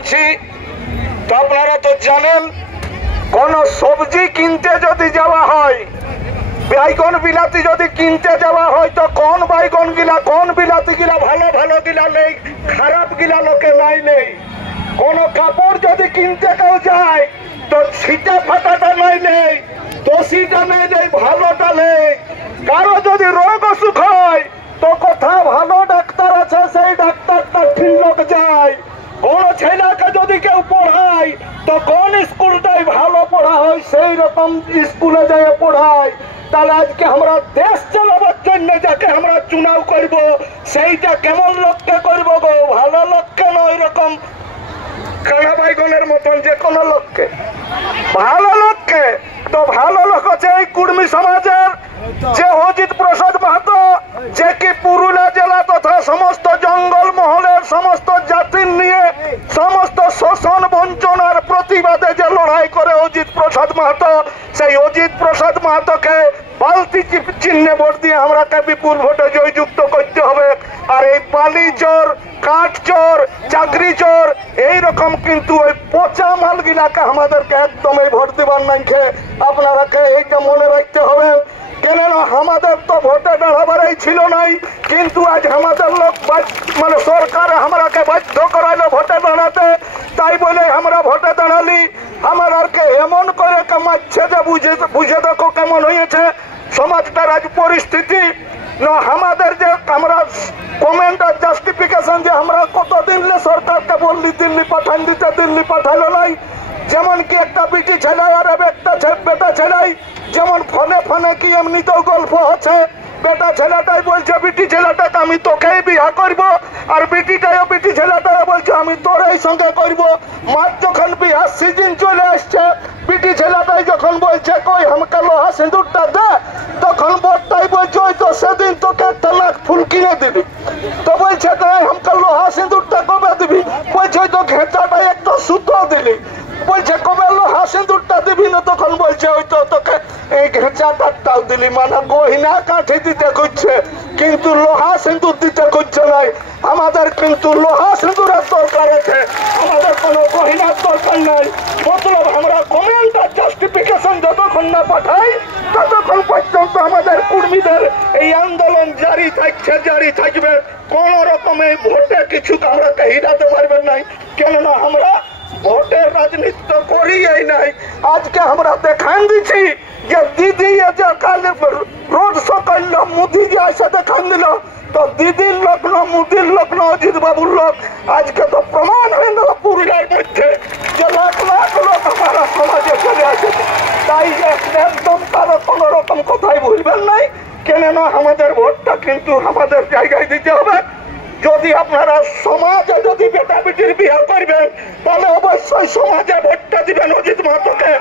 বলছি। তো আপনারা তো জানেন কোন সবজি কিনতে যদি যাওয়া হয়, বাইগন বিলাতি যদি কিনতে যাওয়া হয়, তো কোন বাইগন গিলা কোন বিলাতি গিলা ভালো ভালো গিলা নেই, খারাপ গিলা লোকে নাই নেই। কোন কাপড় যদি কিনতে কেউ যায়, তো ছিটা ফাটাটা নাই নেই, দোষীটা নেই নেই, ভালোটা নেই। কারো যদি রোগ অসুখ হয়, তো কোথা ভালো ডাক্তার আছে সেই ডাক্তারটা ঠিক যায়। কোন ছেলেকে যদি কেউ পড়ায়, তো কোন স্কুলটাই ভালো পড়া হয় সেই রকম স্কুলে যেয়ে পড়ায়। তাহলে আজকে আমরা দেশ চালাবার জন্য যাকে আমরা চুনাও করব, সেইটা কেমন লোককে করব গো? ভালো লোককে নয়, এরকম কানা বাইগনের মতন যে কোনো লোককে, ভালো লোককে। তো ভালো লোক হচ্ছে এই কুর্মী সমাজের যে অজিত প্রসাদ মাহাতো, যে কি পুরুলিয়া জেলা তথা সমস্ত জঙ্গল মহলের সমস্ত জাতির নিয়ে সমস্ত শোষণ বঞ্চনার প্রতিবাদে যে লড়াই করে অজিত প্রসাদ মাহাতো, সেই অজিত প্রসাদ মাহাতোকে বালতি চিহ্নে ভোট দিয়ে আমরাকে বিপুল ভোটে জয়যুক্ত করতে হবে। আর এই বালি চোর, কাঠ চোর, চাকরি চোর, এইরকম কিন্তু ওই পচা মালগিলাকে আমাদেরকে একদমই ভোট দিবার নাই। আপনারাকে এইটা মনে রাখতে হবে। কেননা আমাদের তো ভোটে দাঁড়াবারই ছিল নাই, কিন্তু আজ আমাদের লোক মানে সরকার আমরাকে বাধ্য করাইলো ভোটে দাঁড়াতে। তাই বলে আমরা ভোটে দাঁড়ালি। আমাদেরকে এমন করে কামাচ্ছে যে বুঝে দেখো কেমন হয়েছে সমাজটার আজ পরিস্থিতি। না আমাদের যে আমরা কমেন্ট আর জাস্টিফিকেশন যে আমরা কতদিন সরকারকে বললি দিল্লি পাঠান দিতে, দিল্লি পাঠালো নাই। যেমন কি একটা বিটি ছেলে আর একটা বেটা ছেলে, যেমন ফোনে ফোনে কি এমনিতেও গল্প হচ্ছে, বেটা ছেলেটাই বলছে বিটি ছেলেটাকে আমি তোকেই বিয়া করবো, আর বিটিটাও বিটি ছেলেটাও বলছে আমি তোর এই সঙ্গে করবো। মার যখন বিয়ার সিজন চলে আসছে, বিটি ছেলেটাই যখন বলছে কই আমাকে লোহা সিঁদুরটা দে, তখন বরটাই বলছে ওই তো সেদিন তোকে একটা লাখ ফুল কিনে দিবি। তো বলছে আমাকে লোহা সিঁদুরটা কবে দিবি? বলছে ওই তো ঘেঁচাটাই একটা সুতো দিলি। বলছে কবে লোহা সিঁদুরটা দিবি না? তখন বলছে ওই তো তোকে এই ঘেঁচাটাও দিলি। মানে গহিনা কাঠি দিতে করছে, কিন্তু লোহা সিঁদুর দিতে করছে নাই। আমাদের কিন্তু লোহা সিঁদুরের দরকার আছে, আমাদের কোনো গহিনার দরকার নাই। মতলব আমরা কমেন্ট আর জাস্টিফিকেশন যতক্ষণ না পাঠাই, ততক্ষণ পর্যন্ত আমাদের কর্মীদের এই আন্দোলন জারি থাকছে, জারি থাকবে। কোন রকমে ভোটে কিছু আমরা হিরাতে পারবেন নাই, কেননা আমরা ভোটের রাজনীতি তো করিই নাই। আজকে আমরা দেখান দিচ্ছি যে দিদি যে কাল রোড শো করল, মোদি যে এসে দেখান দিল, তো দিদির লোক না, মুদির লোক না, অজিত বাবুর লোক। আজকে তো প্রমাণ হয়ে গেল পুরুলিয়ার মধ্যে যে লাখ লাখ লোক আমার সমাজে চলে আসেছে। তাই একদম তারা কোন রকম কথাই বলবেন নাই, কেননা আমাদের ভোটটা কিন্তু আমাদের জায়গায় দিতে হবে। যদি আপনারা সমাজে যদি বেটা বেটির বিয়ে করবেন, তাহলে অবশ্যই সমাজে ভোটটা দিবেন অজিত মাহাতোকে।